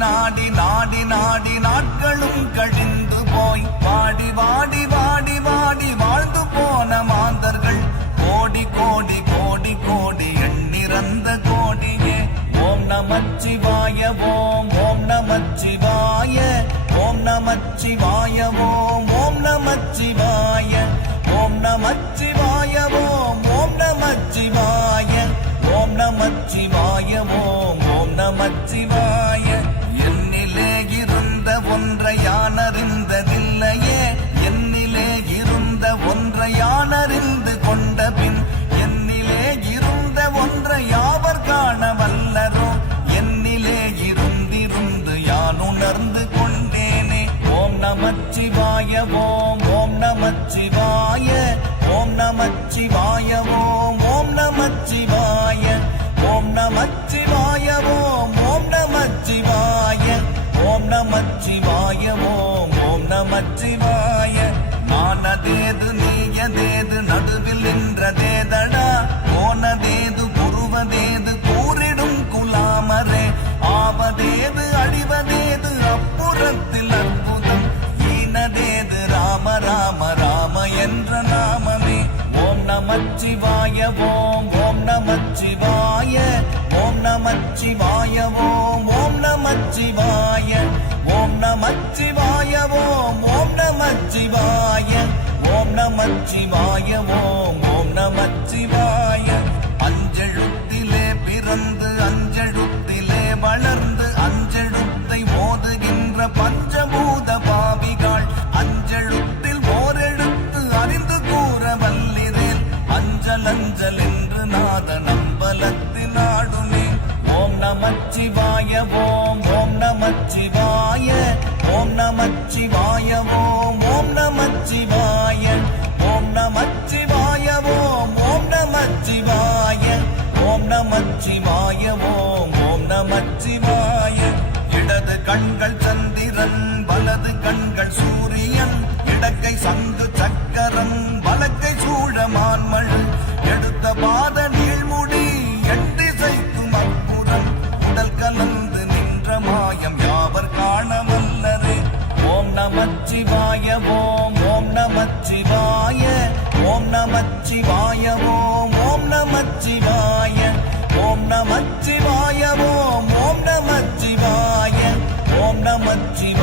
நாடி நாடி நாடி நாட்களும் கழிந்து போய் வாடி வாடி வாடி வாடி வாழ்ந்து போன மாந்தர்கள் கோடி கோடி கோடி கோடி எண்ணிறந்த கோடியே. ஓம் நமச்சிவாய ஓம் ஓம் நமச்சிவாய ஓம் நமச்சிவாய ஓம் ஓம் நமச்சிவாய ஓம் நமச்சிவாய ஓம் ஓம் நமச்சிவாய ஓம் நமச்சிவாய ஓம் ஓம் நமச்சிவாய. என்னிலே இருந்த ஒன்றை யானறிந்ததில்லையே, என்னிலே இருந்த ஒன்றை யானறிந்து கொண்ட பின் என்னிலே இருந்த ஒன்றை யாவர் காண வல்லரோ, என்னிலே இருந்திருந்து யான் உணர்ந்து கொண்டேனே. ஓம் நமச்சிவாய ஓம் ஓம் நமச்சிவாய ஓம் நமச்சிவாய ஓம் ஓம் நமச்சிவாய ஓம் நமச்சிவாய ஓம் ஓம் நமச்சிவாய ஓம் நமச்சிவாய ஓம் ஓம் நமச்சிவாய. மானதேது நீயதேது நடுவில் நின்றதேதடா, போனதேது புருவதேது கூறிடும் குலாமரே, ஆவதேது அழிவதேது அப்புறத்தில் அற்புதம், ஈனதேது ராம ராம ராம என்ற நாமமே. ஓம் நமச்சிவாய ஓம் ஓம் நமச்சிவாய ஓம் நமச்சிவாய ஓம் ஓம் நமச்சிவாய ஓம் நமச்சிவாய ஓம் ஓம் நமச்சிவாய ஓம் நமச்சிவாய ஓம் ஓம் நமச்சிவாய. அஞ்செழுத்திலே பிறந்து அஞ்செழுத்திலே வளர்ந்து அஞ்செழுத்தை ஓதுகின்ற பஞ்சபூத பாவிகள் அஞ்செழுத்தில் ஓரெழுத்து அறிந்து கூற வல்லிரேல், அஞ்சல் அஞ்சல் என்று நாத நம்பலத்தில் ஆடுமே. ஓம் நமச்சிவாய ஓம் ஓம் நமச்சிவாய ஓம் நமச்சிவாய ஓம் ஓம் நமச்சிவாய ஓம் நமச்சிவாய ஓம் ஓம் நமச்சிவாய ஓம் நமச்சிவாய ஓம் ஓம் நமச்சிவாய. இடது கண்கள் சந்திரன் வலது கண்கள் சூரியன், இடக்கை சங்கு சக்கரம் வலக்கை சூழமான்மள், எடுத்த பாத நீழ்முடி எண்டிசைக்கும் அப்புறம், உடல் கலந்து நின்ற மாயம் யாவர் காண வல்லரே. ஓம் நமச்சிவாய ஓம் ஓம் நமச்சிவாய ஓம் நமச்சிவாய ஓம் ஓம் நமச்சிவாய ஓம் நமச்சிவாய ஓம் ஓம் நமச்சிவாய ஓம் நமச்சிவாய